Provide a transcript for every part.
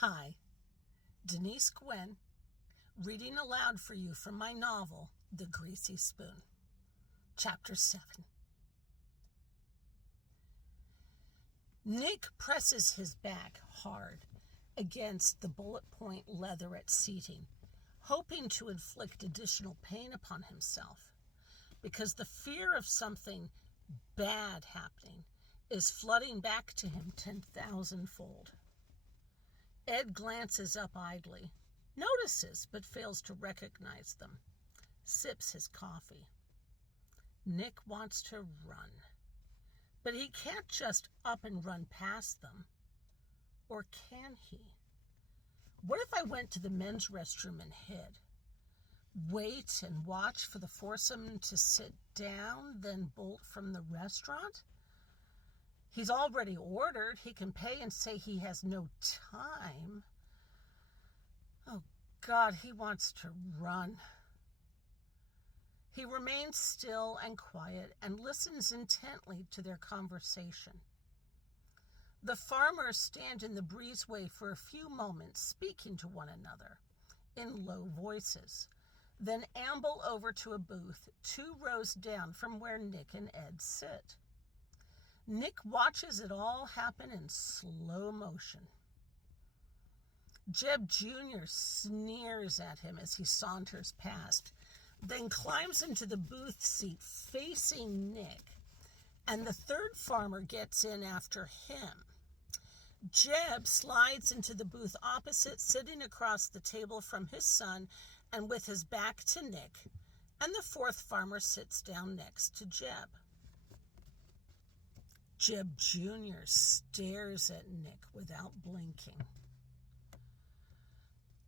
Hi, Denise Gwen, reading aloud for you from my novel, The Greasy Spoon, Chapter 7. Nick presses his back hard against the bullet-point leatherette seating, hoping to inflict additional pain upon himself, because the fear of something bad happening is flooding back to him 10,000-fold. Ed glances up idly, notices but fails to recognize them, sips his coffee. Nick wants to run, but he can't just up and run past them. Or can he? What if I went to the men's restroom and hid? Wait and watch for the foursome to sit down, then bolt from the restaurant? He's already ordered. He can pay and say he has no time. Oh, God, he wants to run. He remains still and quiet and listens intently to their conversation. The farmers stand in the breezeway for a few moments, speaking to one another in low voices, then amble over to a booth 2 rows down from where Nick and Ed sit. Nick watches it all happen in slow motion. Jeb Jr. sneers at him as he saunters past, then climbs into the booth seat facing Nick, and the third farmer gets in after him. Jeb slides into the booth opposite, sitting across the table from his son and with his back to Nick, and the fourth farmer sits down next to Jeb. Jeb Jr. stares at Nick without blinking.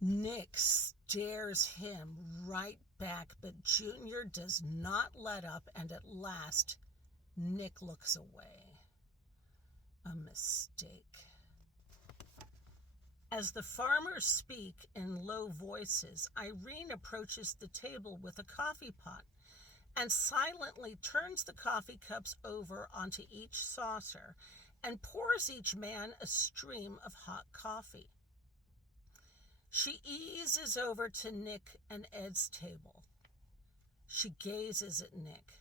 Nick stares him right back, but Jr. does not let up, and at last, Nick looks away. A mistake. As the farmers speak in low voices, Irene approaches the table with a coffee pot and silently turns the coffee cups over onto each saucer and pours each man a stream of hot coffee. She eases over to Nick and Ed's table. She gazes at Nick.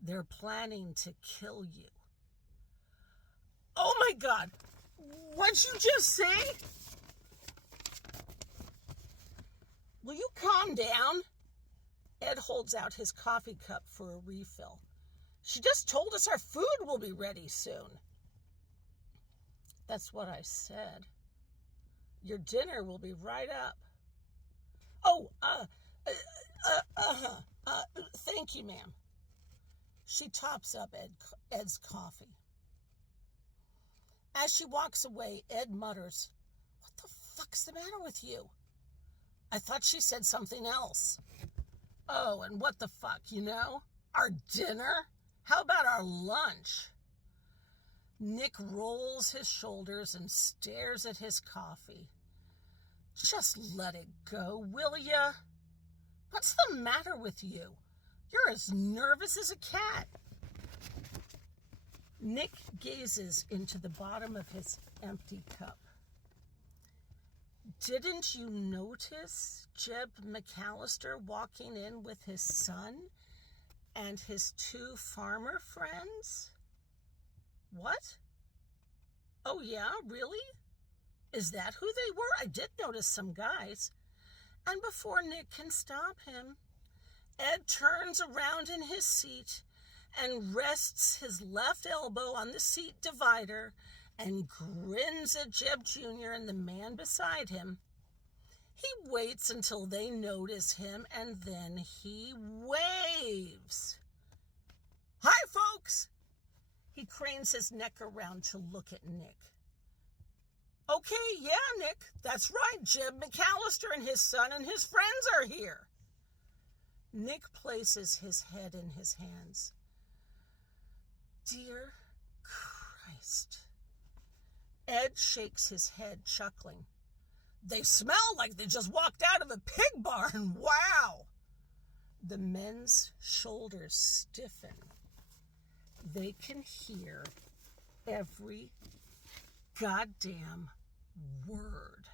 They're planning to kill you. Oh my God! What'd you just say? Will you calm down? Ed holds out his coffee cup for a refill. She just told us our food will be ready soon. That's what I said. Your dinner will be right up. Oh, thank you, ma'am. She tops up Ed's coffee. As she walks away, Ed mutters, "What the fuck's the matter with you?" I thought she said something else. Oh, and what the fuck, Our dinner? How about our lunch? Nick rolls his shoulders and stares at his coffee. Just let it go, will ya? What's the matter with you? You're as nervous as a cat. Nick gazes into the bottom of his empty cup. Didn't you notice Jeb McAllister walking in with his son and his 2 farmer friends? What? Oh yeah, really? Is that who they were? I did notice some guys. And before Nick can stop him, Ed turns around in his seat and rests his left elbow on the seat divider and grins at Jeb Jr. and the man beside him. He waits until they notice him, and then he waves. Hi, folks! He cranes his neck around to look at Nick. Okay, yeah, Nick, that's right. Jeb McAllister and his son and his friends are here. Nick places his head in his hands. Dear Christ. Ed shakes his head, chuckling. They smell like they just walked out of a pig barn. Wow! The men's shoulders stiffen. They can hear every goddamn word.